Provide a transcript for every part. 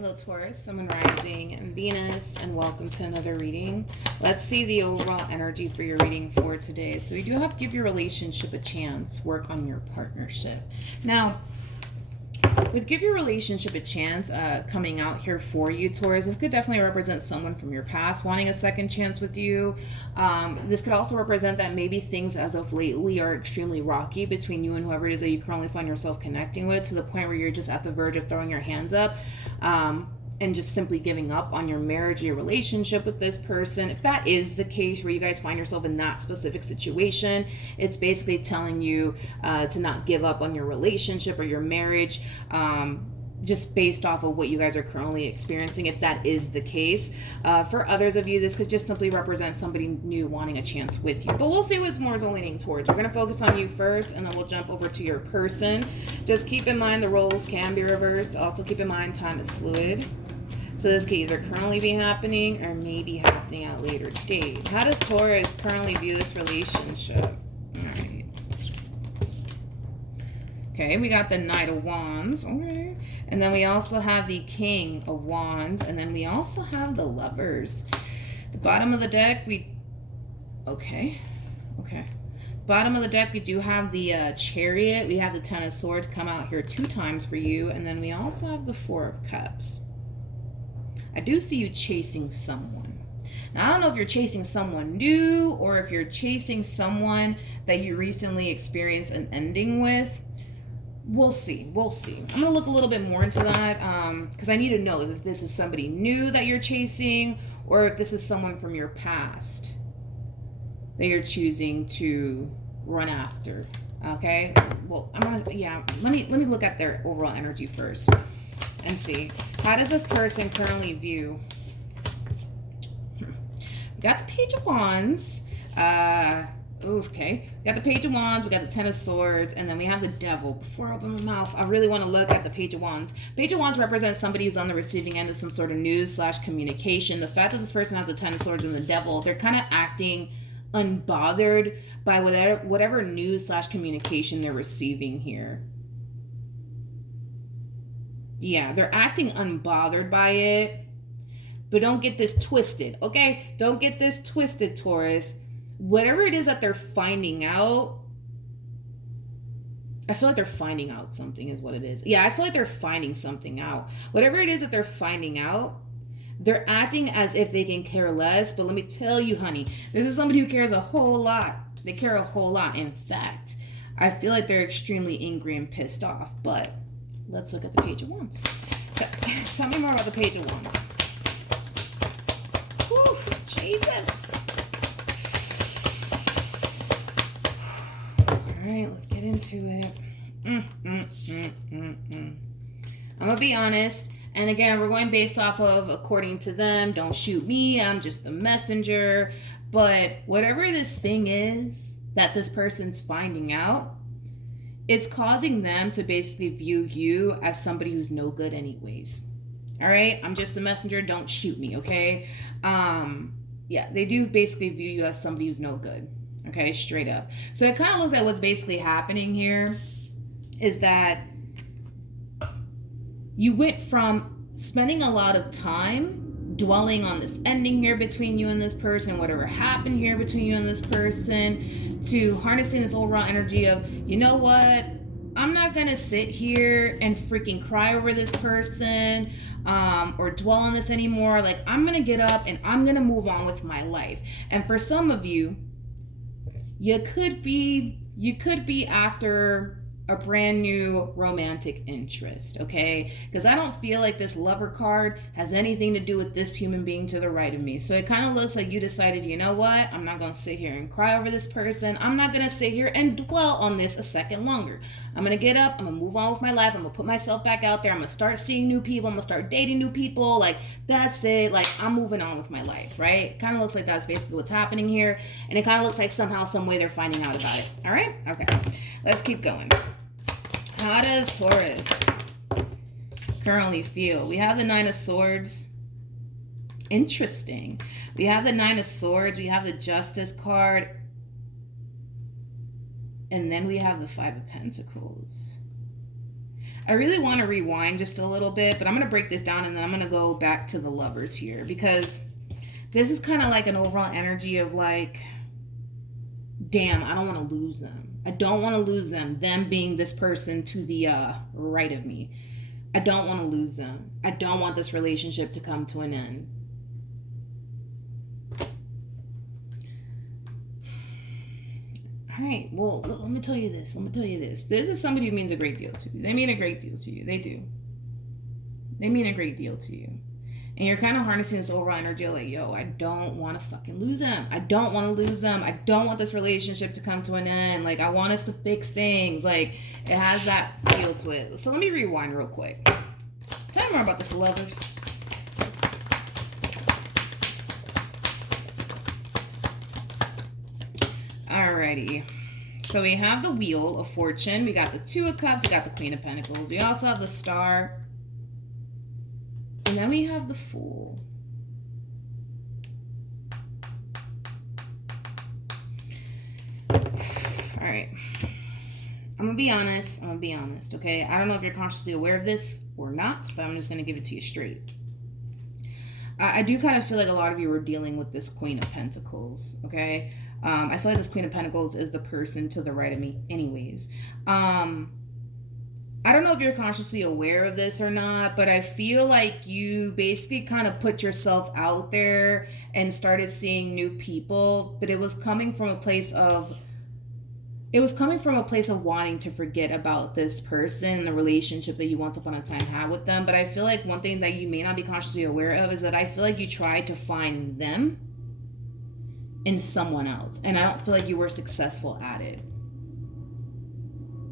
Hello Taurus, Sun, Rising, and Venus, and welcome to another reading. Let's see the overall energy for your reading for today. So we do have to give your relationship a chance, work on your partnership. Now, with give your relationship a chance coming out here for you, Taurus, this could definitely represent someone from your past wanting a second chance with you. This could also represent that maybe things as of lately are extremely rocky between you and whoever it is that you currently find yourself connecting with, to the point where you're just at the verge of throwing your hands up. And just simply giving up on your marriage, your relationship with this person. If that is the case, where you guys find yourself in that specific situation, it's basically telling you to not give up on your relationship or your marriage, just based off of what you guys are currently experiencing, if that is the case. For others of you, this could just simply represent somebody new wanting a chance with you. But we'll see what's more leaning towards. We're going to focus on you first, and then we'll jump over to your person. Just keep in mind the roles can be reversed. Also keep in mind time is fluid. So this could either currently be happening or maybe happening at a later date. How does Taurus currently view this relationship? All right. Okay, we got the Knight of Wands. Okay. And then we also have the King of Wands. And then we also have the Lovers. The bottom of the deck, Okay. Bottom of the deck, we do have the Chariot. We have the Ten of Swords come out here 2 times for you. And then we also have the Four of Cups. I do see you chasing someone. Now, I don't know if you're chasing someone new or if you're chasing someone that you recently experienced an ending with. We'll see. I'm going to look a little bit more into that because I need to know if this is somebody new that you're chasing or if this is someone from your past that you're choosing to run after. Okay? Well, let me look at their overall energy first and see. How does this person currently view? We got the Page of Wands. Okay. We got the Page of Wands. We got the Ten of Swords. And then we have the Devil. Before I open my mouth, I really want to look at the Page of Wands. Page of Wands represents somebody who's on the receiving end of some sort of news/communication. The fact that this person has the Ten of Swords and the Devil, they're kind of acting unbothered by whatever news/communication they're receiving here. Yeah, they're acting unbothered by it. But don't get this twisted, okay? Don't get this twisted, Taurus. Whatever it is that they're finding out, I feel like they're finding out something is what it is. Yeah, I feel like they're finding something out. Whatever it is that they're finding out, they're acting as if they can care less. But let me tell you, honey, this is somebody who cares a whole lot. They care a whole lot. In fact, I feel like they're extremely angry and pissed off. But let's look at the Page of Wands. Tell me more about the Page of Wands. Whew, Jesus. All right, let's get into it. I'm going to be honest. And again, we're going based off of according to them. Don't shoot me. I'm just the messenger. But whatever this thing is that this person's finding out, it's causing them to basically view you as somebody who's no good anyways. All right? I'm just a messenger. Don't shoot me, okay? Yeah, they do basically view you as somebody who's no good. Okay? Straight up. So it kind of looks like what's basically happening here is that you went from spending a lot of time dwelling on this ending here between you and this person, whatever happened here between you and this person, to harnessing this overall energy of, you know what, I'm not gonna sit here and freaking cry over this person or dwell on this anymore. Like, I'm gonna get up and I'm gonna move on with my life. And for some of you, you could be after a brand new romantic interest, okay? Because I don't feel like this Lover card has anything to do with this human being to the right of me. So it kind of looks like you decided, you know what? I'm not going to sit here and cry over this person. I'm not going to sit here and dwell on this a second longer. I'm going to get up. I'm going to move on with my life. I'm going to put myself back out there. I'm going to start seeing new people. I'm going to start dating new people. Like, that's it. Like, I'm moving on with my life, right? It kind of looks like that's basically what's happening here. And it kind of looks like somehow, some way they're finding out about it. All right? Okay. Let's keep going. How does Taurus currently feel? We have the Nine of Swords. Interesting. We have the Nine of Swords. We have the Justice card. And then we have the Five of Pentacles. I really want to rewind just a little bit, but I'm going to break this down and then I'm going to go back to the Lovers here, because this is kind of like an overall energy of like, damn, I don't want to lose them. I don't want to lose them. Them being this person to the right of me. I don't want to lose them. I don't want this relationship to come to an end. All right, well, let me tell you this. This is somebody who means a great deal to you. They mean a great deal to you. They do. They mean a great deal to you. And you're kind of harnessing this overall energy like, yo, I don't want to fucking lose them. I don't want to lose them. I don't want this relationship to come to an end. Like, I want us to fix things. Like, it has that feel to it. So let me rewind real quick. Tell me more about this, Lovers. Alrighty. So we have the Wheel of Fortune. We got the Two of Cups. We got the Queen of Pentacles. We also have the Star. And then we have the Fool. All right. I'm going to be honest, okay? I don't know if you're consciously aware of this or not, but I'm just going to give it to you straight. I do kind of feel like a lot of you are dealing with this Queen of Pentacles, okay? I feel like this Queen of Pentacles is the person to the right of me anyways. I don't know if you're consciously aware of this or not, but I feel like you basically kind of put yourself out there and started seeing new people, but it was coming from a place of wanting to forget about this person and the relationship that you once upon a time had with them. But I feel like one thing that you may not be consciously aware of is that I feel like you tried to find them in someone else, and I don't feel like you were successful at it.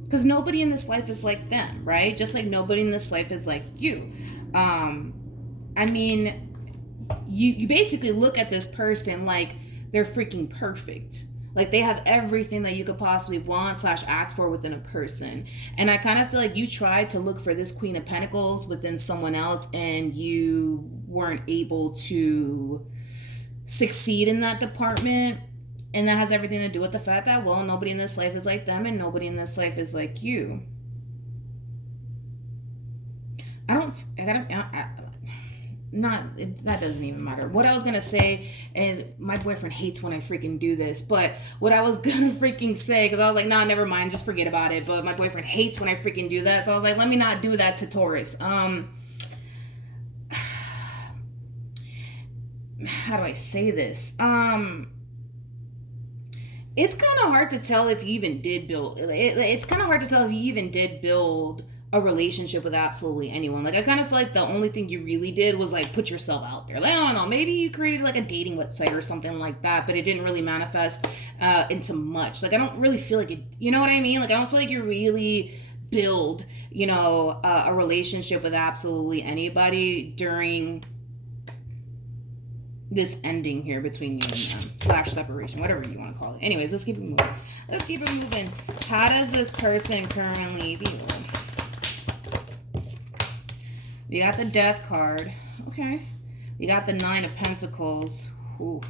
Because nobody in this life is like them, right? Just like nobody in this life is like you. I mean, you basically look at this person like they're freaking perfect. Like they have everything that you could possibly want / ask for within a person. And I kind of feel like you tried to look for this Queen of Pentacles within someone else, and you weren't able to succeed in that department. And that has everything to do with the fact that, well, nobody in this life is like them and nobody in this life is like you. That doesn't even matter. What I was going to say, and my boyfriend hates when I freaking do this, but what I was going to freaking say, because I was like, nah, never mind, just forget about it. But my boyfriend hates when I freaking do that. So I was like, let me not do that to Taurus. How do I say this? It's kind of hard to tell if you even did build. It's kind of hard to tell if you even did build a relationship with absolutely anyone. Like I kind of feel like the only thing you really did was like put yourself out there. Like I don't know, maybe you created like a dating website or something like that, but it didn't really manifest into much. Like I don't really feel like it. You know what I mean? Like I don't feel like you really build, a relationship with absolutely anybody during this ending here between you and them, / separation, whatever you want to call it. Anyways, let's keep it moving. How does this person currently feel? We got the Death card. Okay. We got the 9 of Pentacles. Ooh.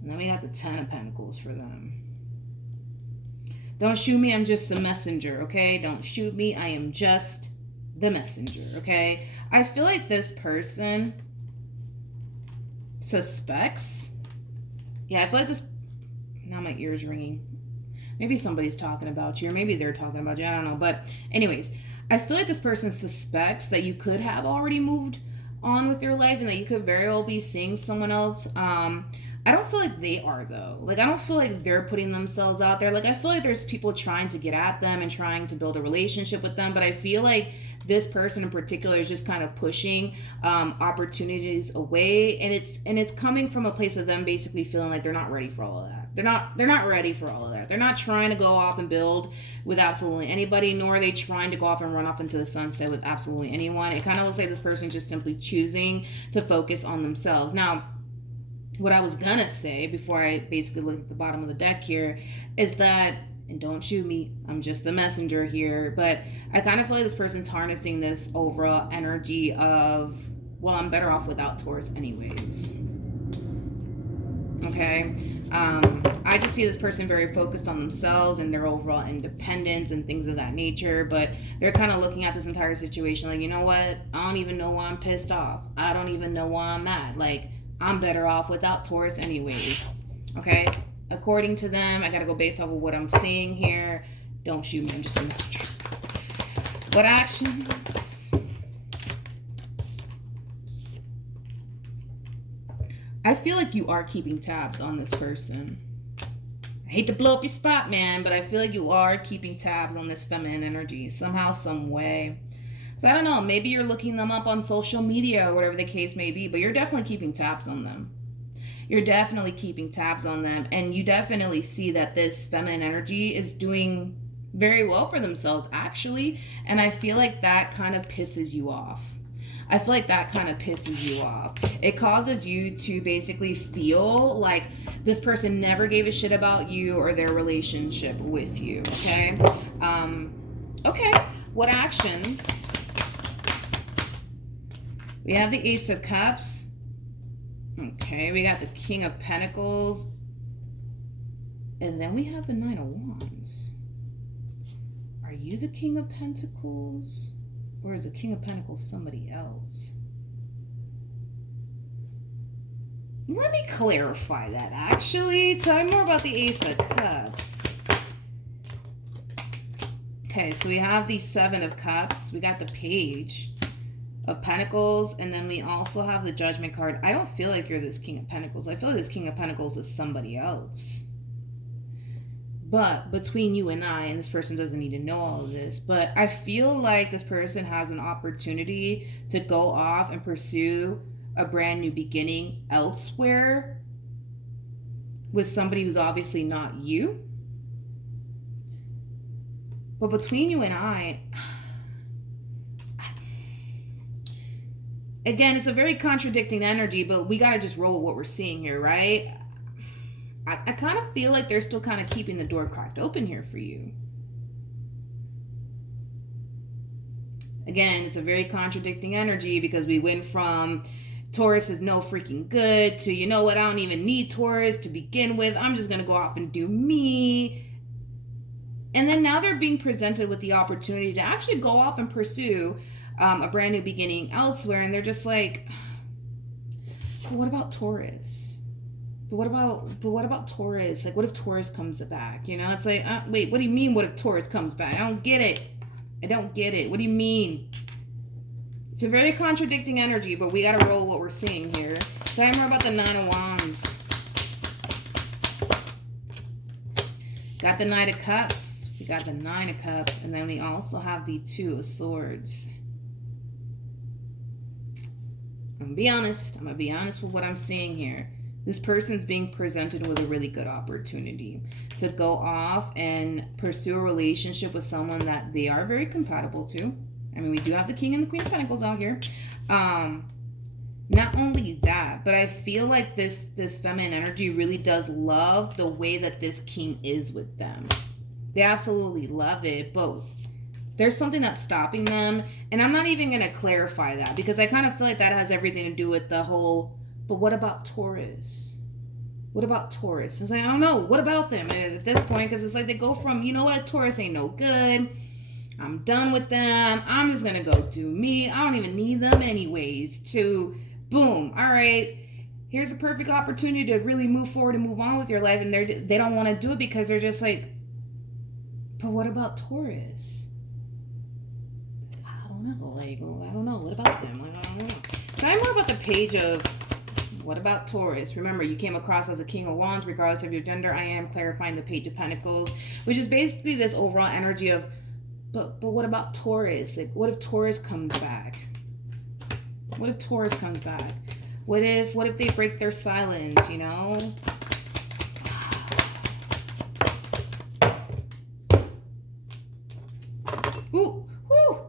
And then we got the 10 of Pentacles for them. Don't shoot me, I'm just the messenger, okay? Don't shoot me, I am just the messenger, okay? I feel like this person suspects. Yeah, I feel like this. Now my ear's ringing. Maybe somebody's talking about you, or maybe they're talking about you. I don't know. But anyways, I feel like this person suspects that you could have already moved on with your life and that you could very well be seeing someone else. I don't feel like they are, though. Like, I don't feel like they're putting themselves out there. Like, I feel like there's people trying to get at them and trying to build a relationship with them. But I feel like this person in particular is just kind of pushing opportunities away. And it's coming from a place of them basically feeling like they're not ready for all of that. They're not ready for all of that. They're not trying to go off and build with absolutely anybody, nor are they trying to go off and run off into the sunset with absolutely anyone. It kind of looks like this person just simply choosing to focus on themselves. Now, what I was gonna say before I basically looked at the bottom of the deck here is that, and don't shoot me, I'm just the messenger here, but I kind of feel like this person's harnessing this overall energy of, well, I'm better off without Taurus anyways. Okay. I just see this person very focused on themselves and their overall independence and things of that nature, but they're kind of looking at this entire situation like, you know what? I don't even know why I'm pissed off. I don't even know why I'm mad. Like, I'm better off without Taurus anyways. Okay? According to them, I gotta go based off of what I'm seeing here. Don't shoot me, I'm just a messenger. What actions? I feel like you are keeping tabs on this person. I hate to blow up your spot, man, but I feel like you are keeping tabs on this feminine energy somehow, some way. So I don't know, maybe you're looking them up on social media or whatever the case may be, but you're definitely keeping tabs on them. You're definitely keeping tabs on them, and you definitely see that this feminine energy is doing very well for themselves, actually, and I feel like that kind of pisses you off. I feel like that kind of pisses you off. It causes you to basically feel like this person never gave a shit about you or their relationship with you, okay? Okay, what actions? We have the Ace of Cups. Okay, we got the King of Pentacles. And then we have the Nine of Wands. Are you the King of Pentacles? Or is the King of Pentacles somebody else? Let me clarify that, actually. Tell me more about the Ace of Cups. Okay, so we have the Seven of Cups. We got the Page of Pentacles. And then we also have the Judgment card. I don't feel like you're this King of Pentacles. I feel like this King of Pentacles is somebody else. But between you and I, and this person doesn't need to know all of this, but I feel like this person has an opportunity to go off and pursue a brand new beginning elsewhere with somebody who's obviously not you. But between you and I, again, it's a very contradicting energy, but we got to just roll with what we're seeing here, right? I kind of feel like they're still kind of keeping the door cracked open here for you. Again, it's a very contradicting energy because we went from Taurus is no freaking good to, you know what, I don't even need Taurus to begin with. I'm just going to go off and do me. And then now they're being presented with the opportunity to actually go off and pursue a brand new beginning elsewhere. And they're just like, but what about Taurus? But what about Taurus? Like, what if Taurus comes back? You know, it's like, wait, what do you mean, what if Taurus comes back? I don't get it. What do you mean? It's a very contradicting energy, but we got to roll what we're seeing here. Tell me more about the Nine of Wands. Got the Knight of Cups. We got the Nine of Cups. And then we also have the Two of Swords. I'm going to be honest with what I'm seeing here. This person's being presented with a really good opportunity to go off and pursue a relationship with someone that they are very compatible to. I mean, we do have the King and the Queen of Pentacles out here. Not only that, but I feel like this feminine energy really does love the way that this king is with them. They absolutely love it, but there's something that's stopping them. And I'm not even going to clarify that because I kind of feel like that has everything to do with the whole, but what about Taurus? What about Taurus? It's like, I don't know. What about them at this point? Because it's like they go from, you know what, Taurus ain't no good. I'm done with them. I'm just going to go do me. I don't even need them anyways. To boom. All right. Here's a perfect opportunity to really move forward and move on with your life. And they don't want to do it because they're just like, but what about Taurus? I don't know. Like, I don't know. What about them? Like, I don't know. Tell me more about the Page of what about Taurus? Remember, you came across as a King of Wands, regardless of your gender. I am clarifying the Page of Pentacles, which is basically this overall energy of, but what about Taurus? Like, what if Taurus comes back? What if Taurus comes back? What if they break their silence, you know? Ooh, whoo!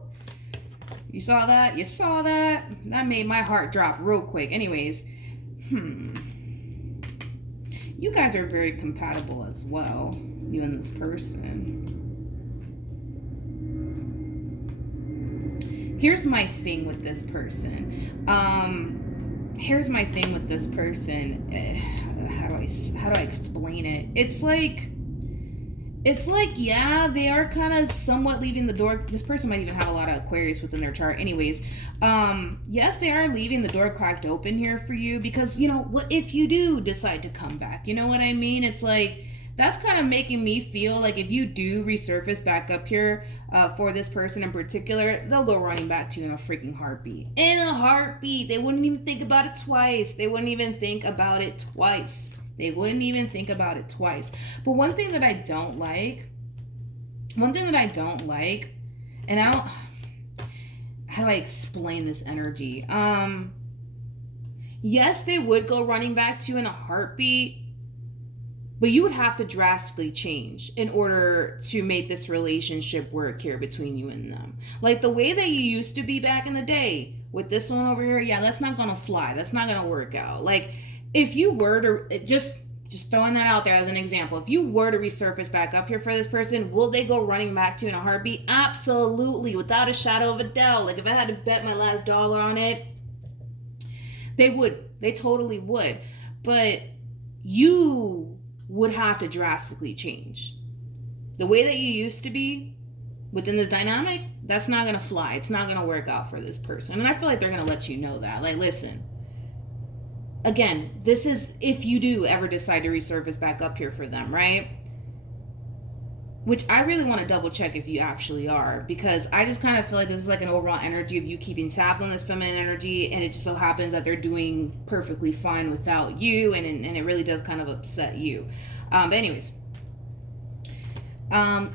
You saw that? You saw that? That made my heart drop real quick. Anyways, you guys are very compatible as well, you and this person. Here's my thing with this person. here's my thing with this person. How do I explain it? It's like, yeah, they are kind of somewhat leaving the door. This person might even have a lot of Aquarius within their chart. Anyways, yes, they are leaving the door cracked open here for you, because, you know, what if you do decide to come back? You know what I mean? It's like, that's kind of making me feel like if you do resurface back up here for this person in particular, they'll go running back to you in a freaking heartbeat. In a heartbeat. They wouldn't even think about it twice. They wouldn't even think about it twice. They wouldn't even think about it twice. But one thing that I don't like, and I don't, how do I explain this energy? Yes, they would go running back to you in a heartbeat, but you would have to drastically change in order to make this relationship work here between you and them. Like the way that you used to be back in the day with this one over here, yeah, that's not gonna fly. That's not gonna work out. Like, if you were to, just throwing that out there as an example, if you were to resurface back up here for this person, will they go running back to you in a heartbeat? Absolutely, without a shadow of a doubt. Like, if I had to bet my last dollar on it, they would. They totally would. But you would have to drastically change. The way that you used to be within this dynamic, that's not going to fly. It's not going to work out for this person. And I feel like they're going to let you know that. Like, listen, again, this is if you do ever decide to resurface back up here for them, right? Which I really want to double check if you actually are, because I just kind of feel like this is like an overall energy of you keeping tabs on this feminine energy, and it just so happens that they're doing perfectly fine without you, and it really does kind of upset you. But anyways,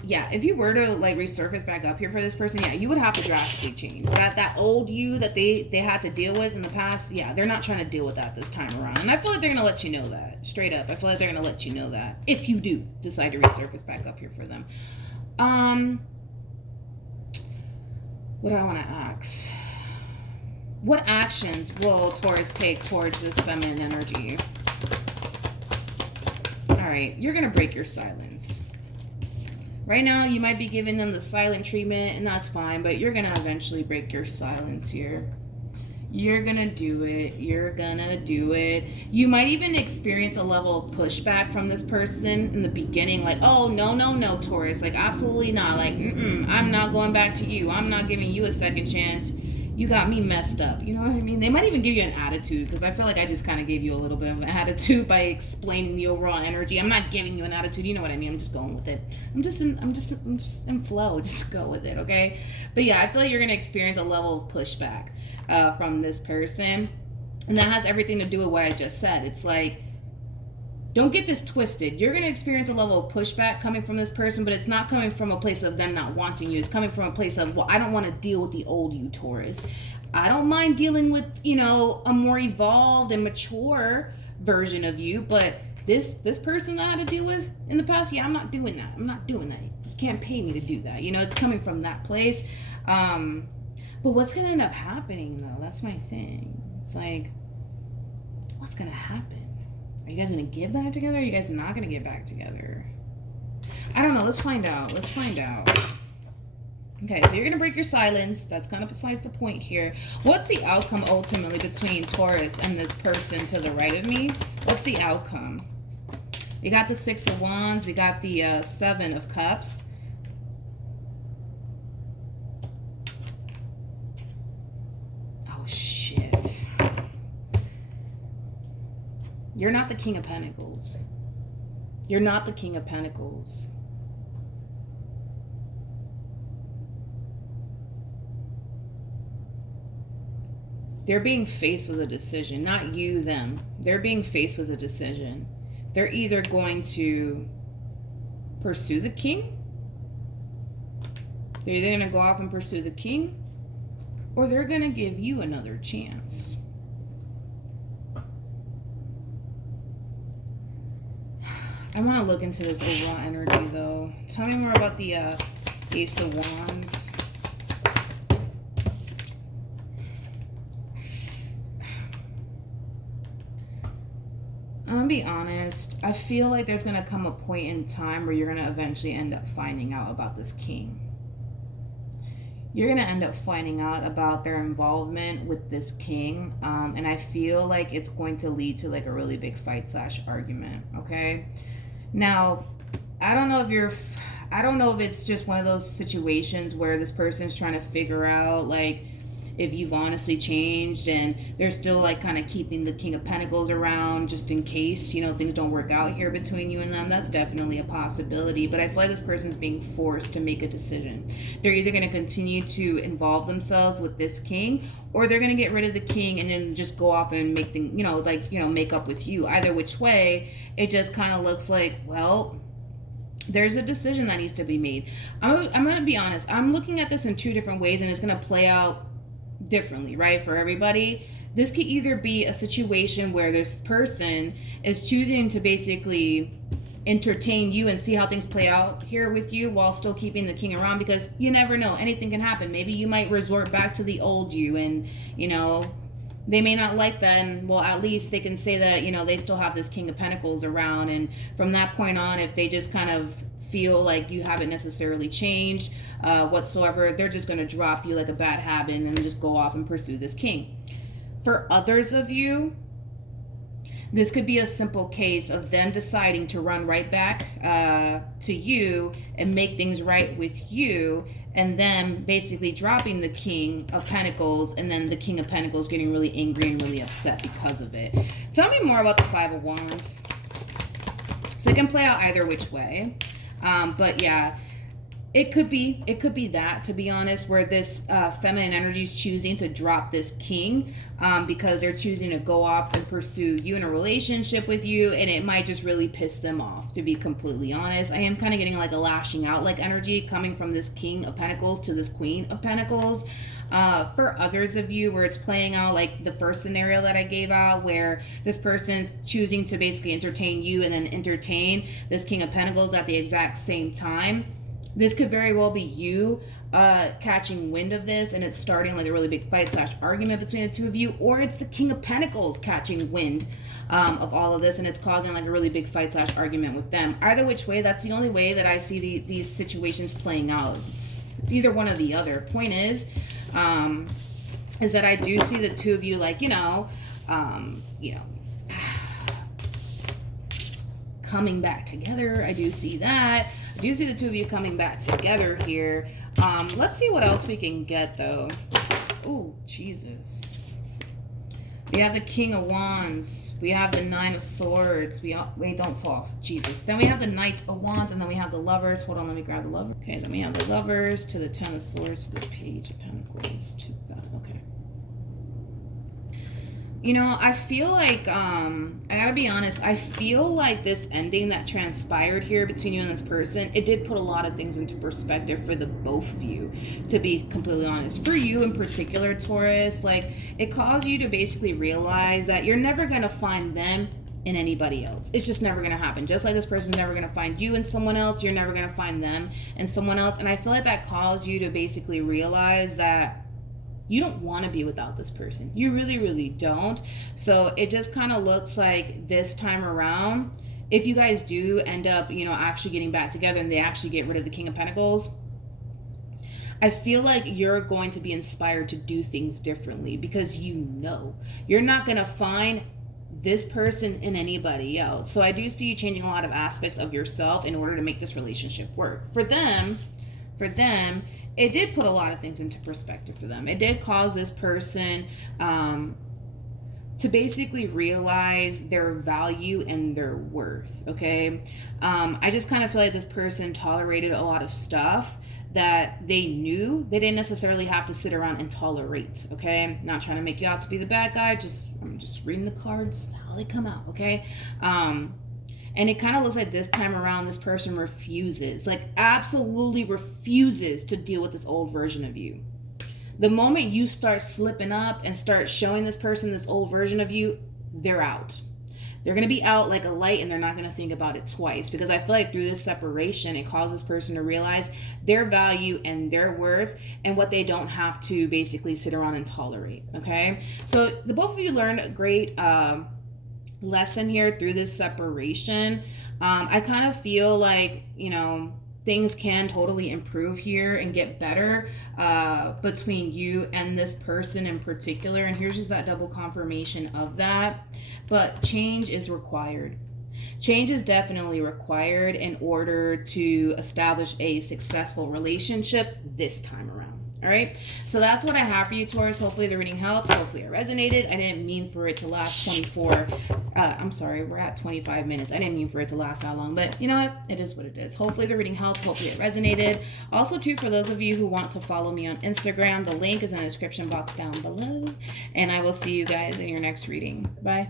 yeah, if you were to like resurface back up here for this person, yeah, you would have to drastically change. That old you that they had to deal with in the past, yeah, they're not trying to deal with that this time around. And I feel like they're gonna let you know that. Straight up. I feel like they're gonna let you know that if you do decide to resurface back up here for them. What do I want to ask? What actions will Taurus take towards this feminine energy? Alright, you're gonna break your silence. Right now, you might be giving them the silent treatment, and that's fine, but you're going to eventually break your silence here. You're going to do it. You're going to do it. You might even experience a level of pushback from this person in the beginning, like, oh, no, Taurus, like, absolutely not. Like, I'm not going back to you. I'm not giving you a second chance. You got me messed up. You know what I mean? They might even give you an attitude, because I feel like I just kind of gave you a little bit of an attitude by explaining the overall energy. I'm not giving you an attitude. You know what I mean? I'm just going with it. I'm just in flow. Just go with it, okay? But yeah, I feel like you're going to experience a level of pushback from this person. And that has everything to do with what I just said. It's like, don't get this twisted. You're going to experience a level of pushback coming from this person, but it's not coming from a place of them not wanting you. It's coming from a place of, well, I don't want to deal with the old you, Taurus. I don't mind dealing with, you know, a more evolved and mature version of you, but this person I had to deal with in the past, yeah, I'm not doing that. I'm not doing that. You can't pay me to do that. You know, it's coming from that place. But what's going to end up happening, though? That's my thing. It's like, what's going to happen? Are you guys going to get back together? Or are you guys not going to get back together? I don't know. Let's find out. Okay, so you're going to break your silence. That's kind of besides the point here. What's the outcome ultimately between Taurus and this person to the right of me? What's the outcome? We got the Six of Wands. We got the Seven of Cups. Oh, shit. You're not the King of Pentacles. You're not the King of Pentacles. They're being faced with a decision. Not you, them. They're being faced with a decision. They're either going to pursue the king. They're either going to go off and pursue the king, or they're going to give you another chance. I want to look into this overall energy, though. Tell me more about the Ace of Wands. I'm going to be honest. I feel like there's going to come a point in time where you're going to eventually end up finding out about this king. you're going to end up finding out about their involvement with this king. And I feel like it's going to lead to like a really big fight slash argument. Okay. Now, I don't know if you're, I don't know if it's just one of those situations where this person's trying to figure out like if you've honestly changed and they're still like kind of keeping the King of Pentacles around just in case, you know, things don't work out here between you and them. That's definitely a possibility. But I feel like this person's being forced to make a decision. They're either going to continue to involve themselves with this king, or they're going to get rid of the king and then just go off and make things, you know, like, you know, make up with you. Either which way, it just kind of looks like, well, there's a decision that needs to be made. I'm going to be honest. I'm looking at this in two different ways, and it's going to play out differently, right, for everybody. This could either be a situation where this person is choosing to basically entertain you and see how things play out here with you while still keeping the king around, because you never know, anything can happen. Maybe you might resort back to the old you, and you know, they may not like that, and well, at least they can say that, you know, they still have this King of Pentacles around, and from that point on, if they just kind of feel like you haven't necessarily changed whatsoever, they're just going to drop you like a bad habit and just go off and pursue this king. For others of you, this could be a simple case of them deciding to run right back to you and make things right with you, and then basically dropping the King of Pentacles, and then the King of Pentacles getting really angry and really upset because of it. Tell me more about the Five of Wands. So it can play out either which way. But yeah, it could be that, to be honest, where this feminine energy is choosing to drop this king because they're choosing to go off and pursue you in a relationship with you, and it might just really piss them off, to be completely honest. I am kind of getting like a lashing out like energy coming from this King of Pentacles to this Queen of Pentacles. For others of you, where it's playing out like the first scenario that I gave out, where this person's choosing to basically entertain you and then entertain this King of Pentacles at the exact same time, this could very well be you catching wind of this, and it's starting like a really big fight slash argument between the two of you, or it's the King of Pentacles catching wind of all of this, and it's causing like a really big fight slash argument with them. Either which way, that's the only way that I see these situations playing out. It's either one or the other. Point is that I do see the two of you, like, coming back together. I do see that. I do see the two of you coming back together here. Let's see what else we can get, though. Ooh, Jesus. We have the King of Wands. We have the Nine of Swords. Wait, don't fall. Jesus. Then we have the Knight of Wands, and then we have the Lovers. Hold on, let me grab the Lover. Okay, then we have the Lovers to the Ten of Swords to the Page of Pentacles to that. Okay. You know, I feel like, I gotta be honest, I feel like this ending that transpired here between you and this person, it did put a lot of things into perspective for the both of you, to be completely honest. For you in particular, Taurus, like, it caused you to basically realize that you're never gonna find them in anybody else. It's just never gonna happen. Just like this person's never gonna find you in someone else, you're never gonna find them in someone else. And I feel like that caused you to basically realize that you don't want to be without this person. You really, really don't. So it just kind of looks like this time around, if you guys do end up, actually getting back together and they actually get rid of the King of Pentacles, I feel like you're going to be inspired to do things differently, because you're not going to find this person in anybody else. So I do see you changing a lot of aspects of yourself in order to make this relationship work. For them, it did put a lot of things into perspective for them. It did cause this person to basically realize their value and their worth, okay? I just kind of feel like this person tolerated a lot of stuff that they knew they didn't necessarily have to sit around and tolerate, okay? I'm not trying to make you out to be the bad guy. I'm just reading the cards how they come out, okay? And it kind of looks like this time around, this person refuses, like absolutely refuses to deal with this old version of you. The moment you start slipping up and start showing this person this old version of you, they're out. They're going to be out like a light, and they're not going to think about it twice, because I feel like through this separation, it causes this person to realize their value and their worth and what they don't have to basically sit around and tolerate, okay? So the both of you learned a great lesson here through this separation. I kind of feel like, things can totally improve here and get better between you and this person in particular. And here's just that double confirmation of that. But change is required. Change is definitely required in order to establish a successful relationship this time around. All right, so that's what I have for you, Taurus. Hopefully the reading helped. Hopefully it resonated. I didn't mean for it to last 24. I'm sorry, we're at 25 minutes. I didn't mean for it to last that long, but you know what? It is what it is. Hopefully the reading helped. Hopefully it resonated. Also, too, for those of you who want to follow me on Instagram, the link is in the description box down below. And I will see you guys in your next reading. Bye.